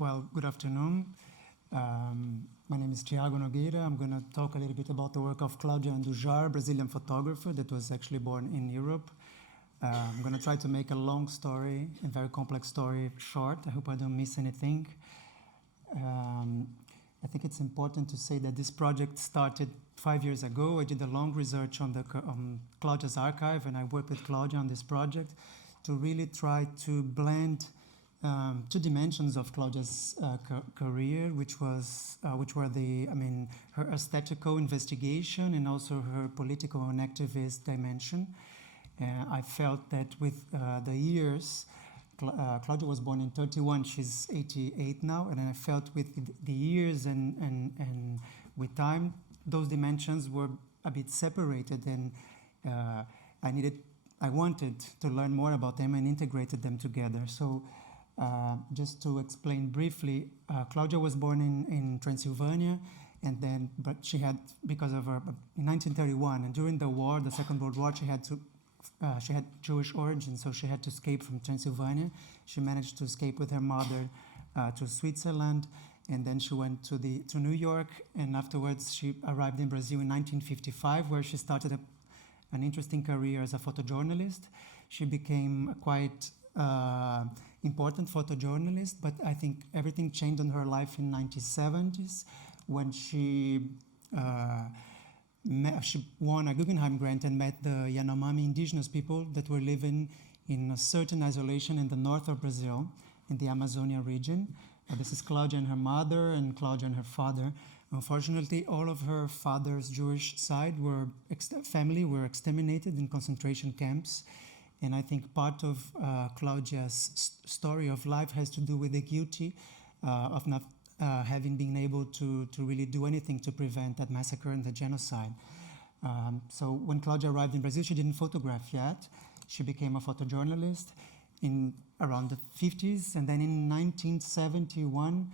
Well, good afternoon. My name is Thyago Nogueira. I'm going to talk a little bit about the work of Claudia Andujar, Brazilian photographer that was actually born in Europe. I'm going to try to make a long story, a very complex story, short. I hope I don't miss anything. I think it's important to say that this project started 5 years ago. I did a long research on Claudia's archive, and I worked with Claudia on this project to really try to blend two dimensions of Claudia's career, which were her aesthetical investigation and also her political and activist dimension. I felt that with the years, Claudia was born in 31, she's 88 now, and I felt with the years and with time, those dimensions were a bit separated, and I wanted to learn more about them and integrated them together. So just to explain briefly, Claudia was born in Transylvania, but she had, because of her, in 1931, and during the war, the Second World War, she had Jewish origins, so she had to escape from Transylvania. She managed to escape with her mother to Switzerland, and then she went to New York, and afterwards she arrived in Brazil in 1955, where she started an interesting career as a photojournalist. She became a quite important photojournalist, but I think everything changed in her life in 1970s when she won a Guggenheim grant and met the Yanomami indigenous people that were living in a certain isolation in the north of Brazil, in the Amazonia region. This is Claudia and her mother, and Claudia and her father. Unfortunately, all of her father's Jewish side family were exterminated in concentration camps. And I think part of Claudia's story of life has to do with the guilty of not having been able to really do anything to prevent that massacre and the genocide. So when Claudia arrived in Brazil, she didn't photograph yet. She became a photojournalist in around the 50s, and then in 1971,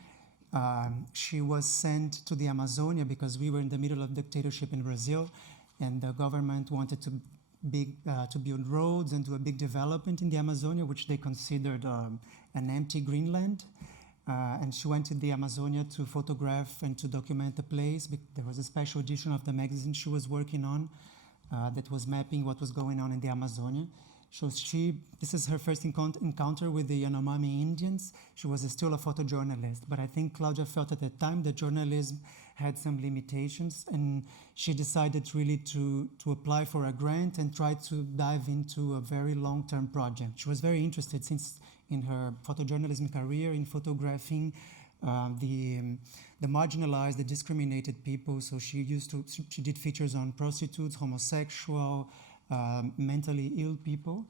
she was sent to the Amazonia because we were in the middle of dictatorship in Brazil, and the government wanted to build roads and do a big development in the Amazonia, which they considered an empty Greenland. And she went to the Amazonia to photograph and to document the place. There was a special edition of the magazine she was working on that was mapping what was going on in the Amazonia. So this is her first encounter with the Yanomami Indians. She was still a photojournalist, but I think Claudia felt at that time that journalism had some limitations, and she decided really to apply for a grant and try to dive into a very long-term project. She was very interested since in her photojournalism career in photographing the marginalized, the discriminated people. So she did features on prostitutes, homosexual, mentally ill people.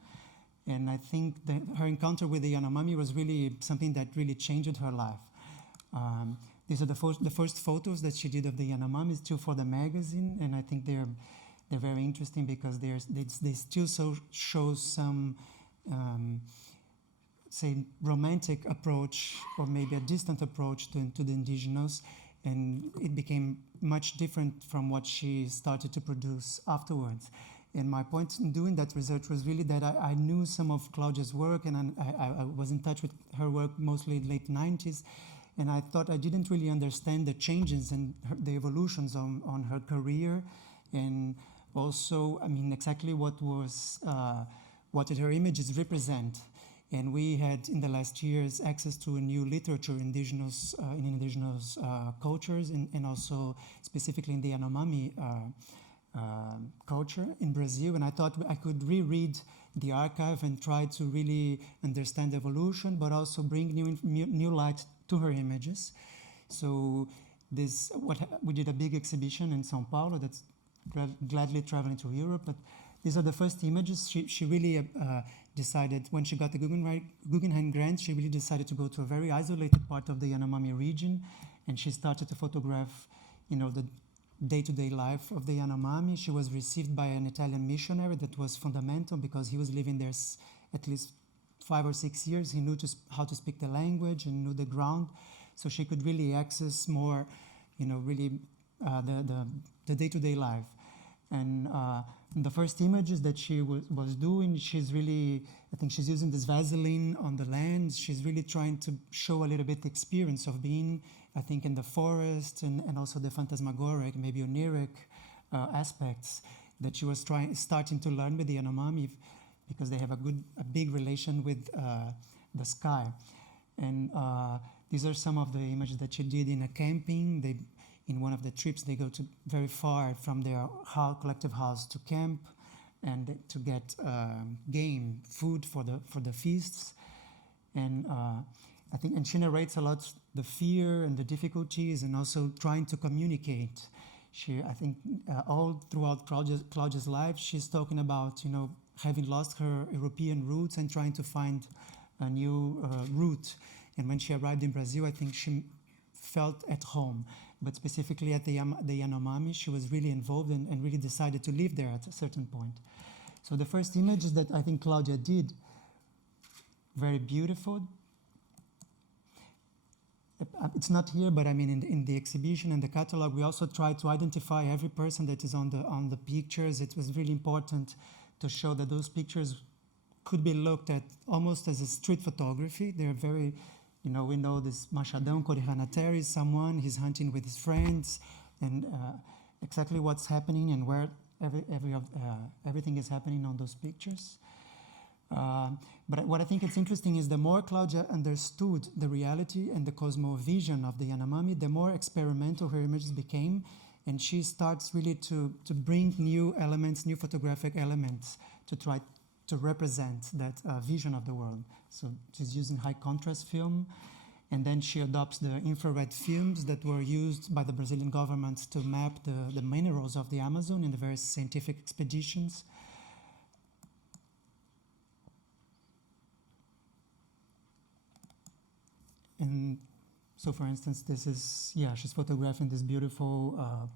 And I think that her encounter with the Yanomami was really something that really changed her life. These are the first photos that she did of the Yanomami, still for the magazine, and I think they're very interesting because they still show some, say, romantic approach or maybe a distant approach to the indigenous, and it became much different from what she started to produce afterwards. And my point in doing that research was really that I knew some of Claudia's work, and I was in touch with her work mostly in late 90s, and I thought I didn't really understand the changes and the evolutions on her career, and also, exactly what did her images represent. And we had, in the last years, access to a new literature in indigenous cultures, and also specifically in the Yanomami culture in Brazil, and I thought I could reread the archive and try to really understand the evolution, but also bring new light to her images. So we did a big exhibition in São Paulo that's gladly traveling to Europe, but these are the first images. She really decided, when she got the Guggenheim grant, she really decided to go to a very isolated part of the Yanomami region, and she started to photograph, the day-to-day life of the Yanomami. She was received by an Italian missionary that was fundamental because he was living there at least 5 or 6 years. He knew how to speak the language and knew the ground, so she could really access more, really the day-to-day life. And in the first images that she was doing, she's really, I think she's using this Vaseline on the land. She's really trying to show a little bit the experience of being, I think, in the forest and also the phantasmagoric, maybe oniric aspects that she was starting to learn with the Yanomami, because they have a big relation with the sky. And these are some of the images that she did in a camping. In one of the trips, they go to very far from their collective house to camp and to get game, food for the feasts. And I think, and she narrates a lot the fear and the difficulties, and also trying to communicate. I think all throughout Claudia's life, she's talking about, having lost her European roots and trying to find a new route. And when she arrived in Brazil, I think she felt at home. But specifically at the Yanomami, she was really involved and really decided to live there at a certain point. So the first images that I think Claudia did, very beautiful. It's not here, but I mean in the exhibition and the catalog, we also try to identify every person that is on the pictures. It was really important to show that those pictures could be looked at almost as a street photography. They're very, we know this Machadão Corihanateri is someone, he's hunting with his friends, and exactly what's happening and where everything is happening on those pictures. But what I think is interesting is the more Claudia understood the reality and the cosmovision of the Yanomami, the more experimental her images became, and she starts really to bring new elements, new photographic elements, to try to represent that vision of the world. So she's using high contrast film, and then she adopts the infrared films that were used by the Brazilian government to map the minerals of the Amazon in the various scientific expeditions. And so, for instance, this is, she's photographing this beautiful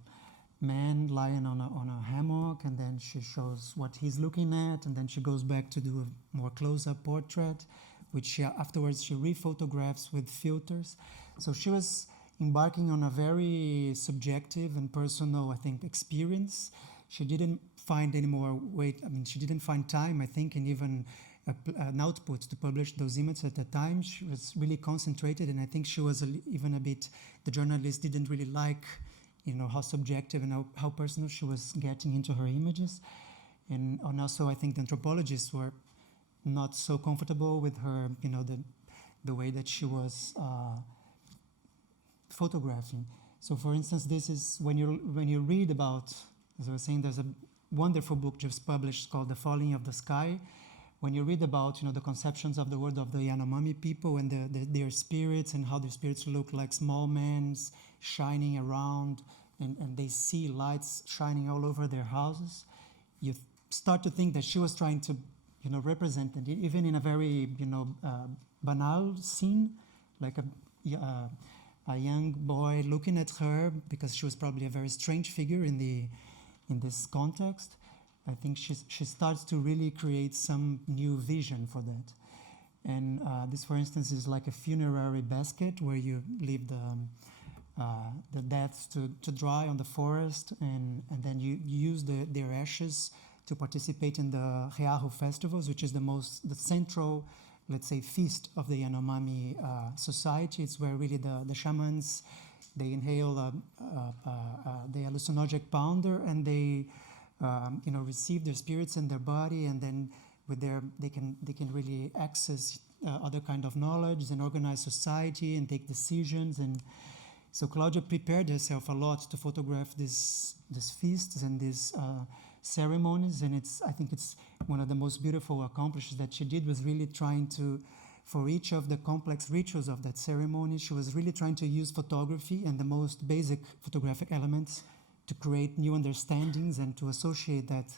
man lying on a hammock, and then she shows what he's looking at, and then she goes back to do a more close-up portrait, which afterwards she rephotographs with filters. So she was embarking on a very subjective and personal, I think, experience. She didn't find any more she didn't find time, I think, and even an output to publish those images at the time. She was really concentrated, and I think she was even a bit, the journalist didn't really like, how subjective and how personal she was getting into her images. And also I think the anthropologists were not so comfortable with her, the way that she was photographing. So for instance, this is, when you read about, as I was saying, there's a wonderful book just published called The Falling of the Sky. When you read about, the conceptions of the world of the Yanomami people and their spirits, and how their spirits look like small men shining around, and they see lights shining all over their houses, you start to think that she was trying to, represent it, even in a very, banal scene, like a young boy looking at her, because she was probably a very strange figure in this context. I think she starts to really create some new vision for that. And this, for instance, is like a funerary basket where you leave the deaths to dry on the forest, and then you use their ashes to participate in the Reajo festivals, which is the central, let's say, feast of the Yanomami society. It's where really the shamans, they inhale the hallucinogenic powder, and they receive their spirits in their body, and then they can really access other kind of knowledge and organize society and take decisions. And so Claudia prepared herself a lot to photograph these feasts and these ceremonies, and I think it's one of the most beautiful accomplishments that she did, was really trying to, for each of the complex rituals of that ceremony, she was really trying to use photography and the most basic photographic elements to create new understandings and to associate that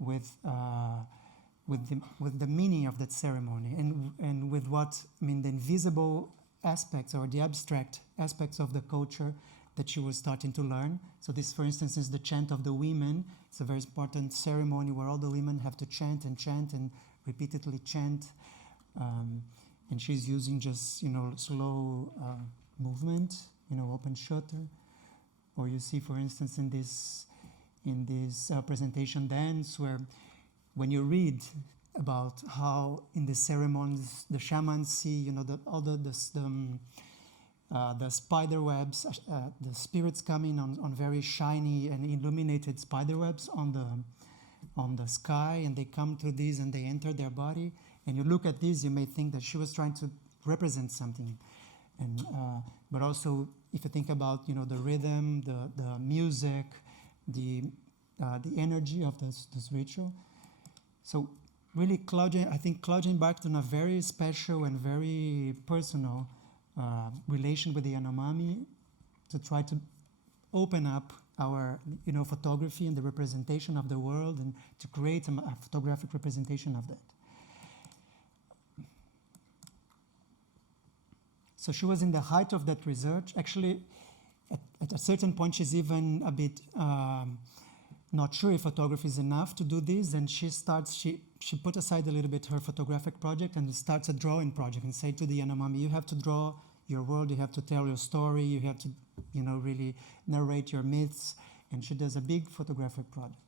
with the meaning of that ceremony, and with the invisible aspects or the abstract aspects of the culture that she was starting to learn. So this, for instance, is the chant of the women. It's a very important ceremony where all the women have to chant and repeatedly chant, and she's using just slow movement, open shutter. Or you see, for instance, in this in this presentation dance, where when you read about how in the ceremonies the shamans see, all the spider webs, the spirits coming on very shiny and illuminated spider webs on the sky, and they come through these and they enter their body. And you look at these, you may think that she was trying to represent something, and but also if you think about the rhythm, the music, the energy of this ritual. So really, I think Claudia embarked on a very special and very personal relation with the Yanomami to try to open up our photography and the representation of the world, and to create a photographic representation of that. So she was in the height of that research. Actually, at a certain point, she's even a bit not sure if photography is enough to do this, and she put aside a little bit her photographic project and starts a drawing project, and say to the Yanomami, you have to draw your world, you have to tell your story, you have to really narrate your myths, and she does a big photographic project.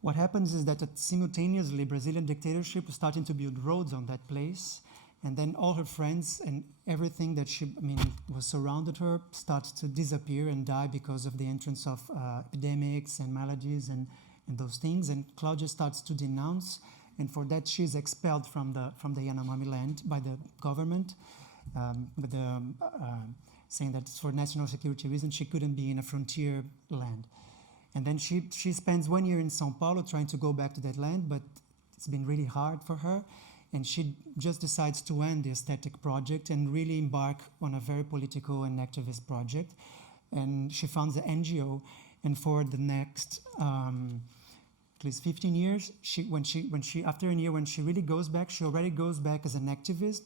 What happens is that simultaneously Brazilian dictatorship was starting to build roads on that place, and then all her friends and everything that was surrounded her starts to disappear and die because of the entrance of epidemics and maladies and those things. And Claudia starts to denounce, and for that she's expelled from the Yanomami land by the government, saying that for national security reasons she couldn't be in a frontier land. And then she spends 1 year in São Paulo trying to go back to that land, but it's been really hard for her. And she just decides to end the aesthetic project and really embark on a very political and activist project. And she founds the NGO. And for the next at least 15 years, after a year, when she really goes back, she already goes back as an activist.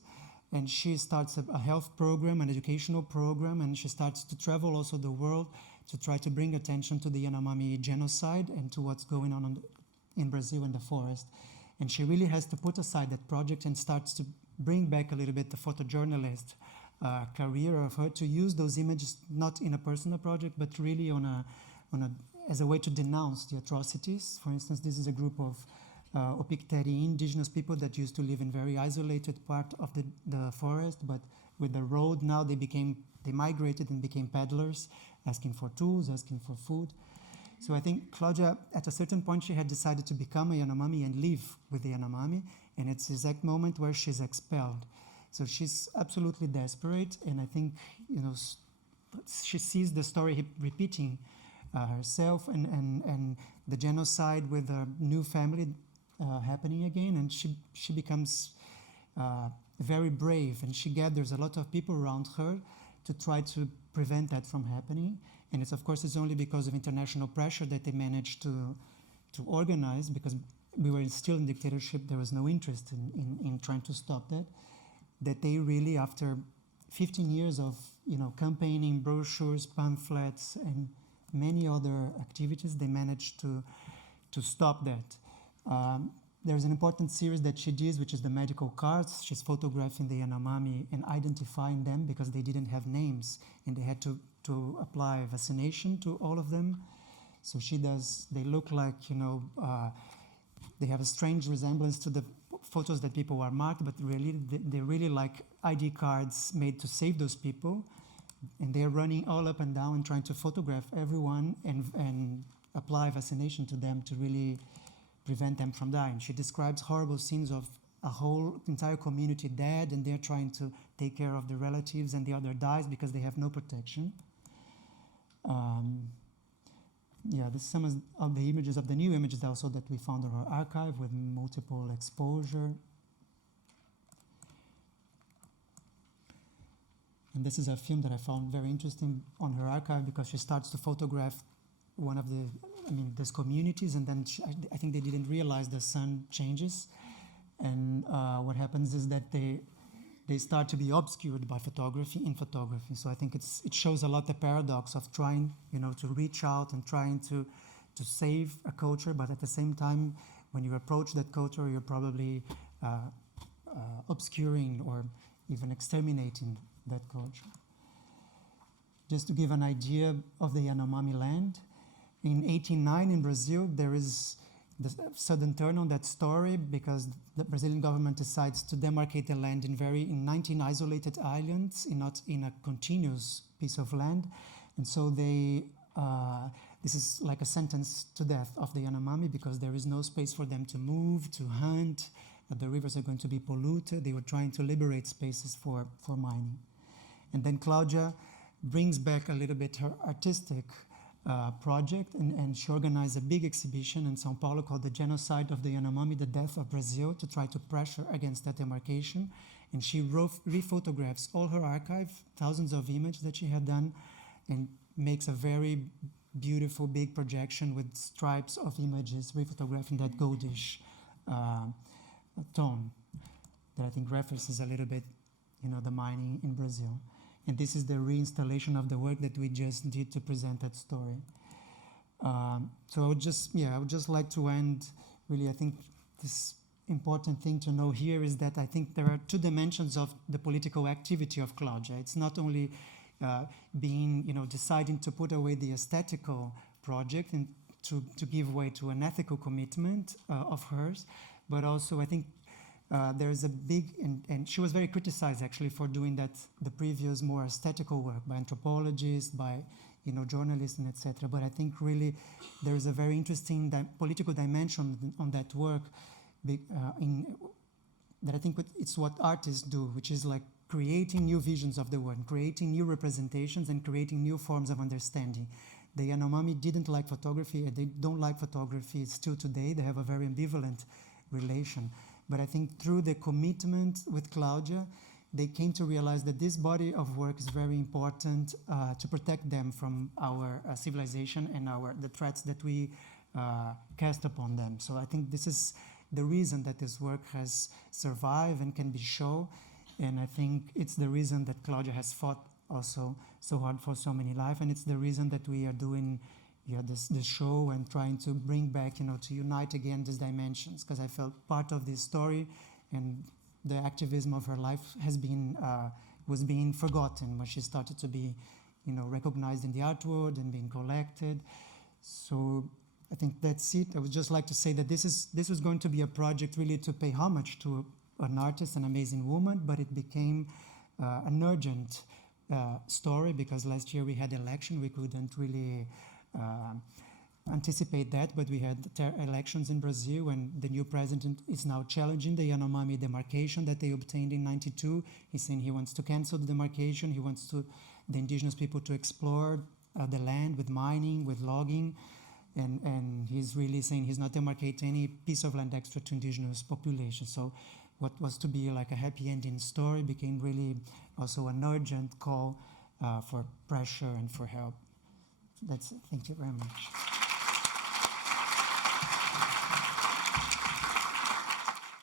And she starts a health program, an educational program, and she starts to travel also the world to try to bring attention to the Yanomami genocide and to what's going on in Brazil in the forest. And she really has to put aside that project and starts to bring back a little bit the photojournalist career of her, to use those images not in a personal project, but really as a way to denounce the atrocities. For instance, this is a group of Opicteri indigenous people that used to live in very isolated part of the forest, but with the road now they migrated and became peddlers, asking for tools, asking for food. So I think Claudia, at a certain point, she had decided to become a Yanomami and live with the Yanomami, and it's the exact moment where she's expelled. So she's absolutely desperate, and I think she sees the story repeating herself and the genocide with a new family happening again, and she becomes very brave, and she gathers a lot of people around her to try to prevent that from happening. And it's only because of international pressure that they managed to organize, because we were still in dictatorship. There was no interest in trying to stop that they really, after 15 years of campaigning, brochures, pamphlets, and many other activities, they managed to stop that. There's an important series that she does, which is the medical cards. She's photographing the Yanomami and identifying them because they didn't have names, and they had to apply vaccination to all of them. So they look like, they have a strange resemblance to the photos that people are marked, but really, they're really like ID cards made to save those people. And they're running all up and down and trying to photograph everyone and apply vaccination to them to really prevent them from dying. She describes horrible scenes of a whole entire community dead, and they're trying to take care of the relatives, and the other dies because they have no protection. This is some of the images, of the new images also that we found in our archive with multiple exposure. And this is a film that I found very interesting on her archive, because she starts to photograph one of these communities, and then I think they didn't realize the sun changes. And what happens is that they start to be obscured by photography. So I think it shows a lot the paradox of trying, to reach out and trying to save a culture, but at the same time, when you approach that culture, you're probably obscuring or even exterminating that culture. Just to give an idea of the Yanomami land, In 1809 in Brazil, there is the sudden turn on that story because the Brazilian government decides to demarcate the land in 19 isolated islands, not in a continuous piece of land. And so this is like a sentence to death of the Yanomami because there is no space for them to move, to hunt. The rivers are going to be polluted. They were trying to liberate spaces for mining. And then Claudia brings back a little bit her artistic project, and she organized a big exhibition in Sao Paulo called The Genocide of the Yanomami, the Death of Brazil, to try to pressure against that demarcation. And she rephotographs all her archive, thousands of images that she had done, and makes a very beautiful big projection with stripes of images rephotographing that goldish tone that I think references a little bit, the mining in Brazil. And this is the reinstallation of the work that we just did to present that story. So I would just like to end, really, I think this important thing to know here is that I think there are two dimensions of the political activity of Claudia. It's not only deciding to put away the aesthetical project and to give way to an ethical commitment of hers, but also I think there's a big, and she was very criticized actually for doing the previous more aesthetical work by anthropologists, by journalists and etc. But I think really there's a very interesting political dimension on that work that I think it's what artists do, which is like creating new visions of the world, creating new representations and creating new forms of understanding. The Yanomami didn't like photography, and they don't like photography still today. They have a very ambivalent relation. But I think through the commitment with Claudia, they came to realize that this body of work is very important to protect them from our civilization and the threats that we cast upon them. So I think this is the reason that this work has survived and can be shown. And I think it's the reason that Claudia has fought also so hard for so many lives. And it's the reason that we are doing this show and trying to bring back, to unite again these dimensions, because I felt part of this story and the activism of her life was being forgotten when she started to be, recognized in the art world and being collected. So I think that's it. I would just like to say that this was going to be a project really to pay homage to an artist, an amazing woman, but it became an urgent story because last year we had election. We couldn't really anticipate that, but we had elections in Brazil, and the new president is now challenging the Yanomami demarcation that they obtained in '92. He's saying he wants to cancel the demarcation. He wants the indigenous people to explore the land with mining, with logging, and he's really saying he's not demarcating any piece of land extra to indigenous population. So what was to be like a happy ending story became really also an urgent call for pressure and for help. That's it. Thank you very much.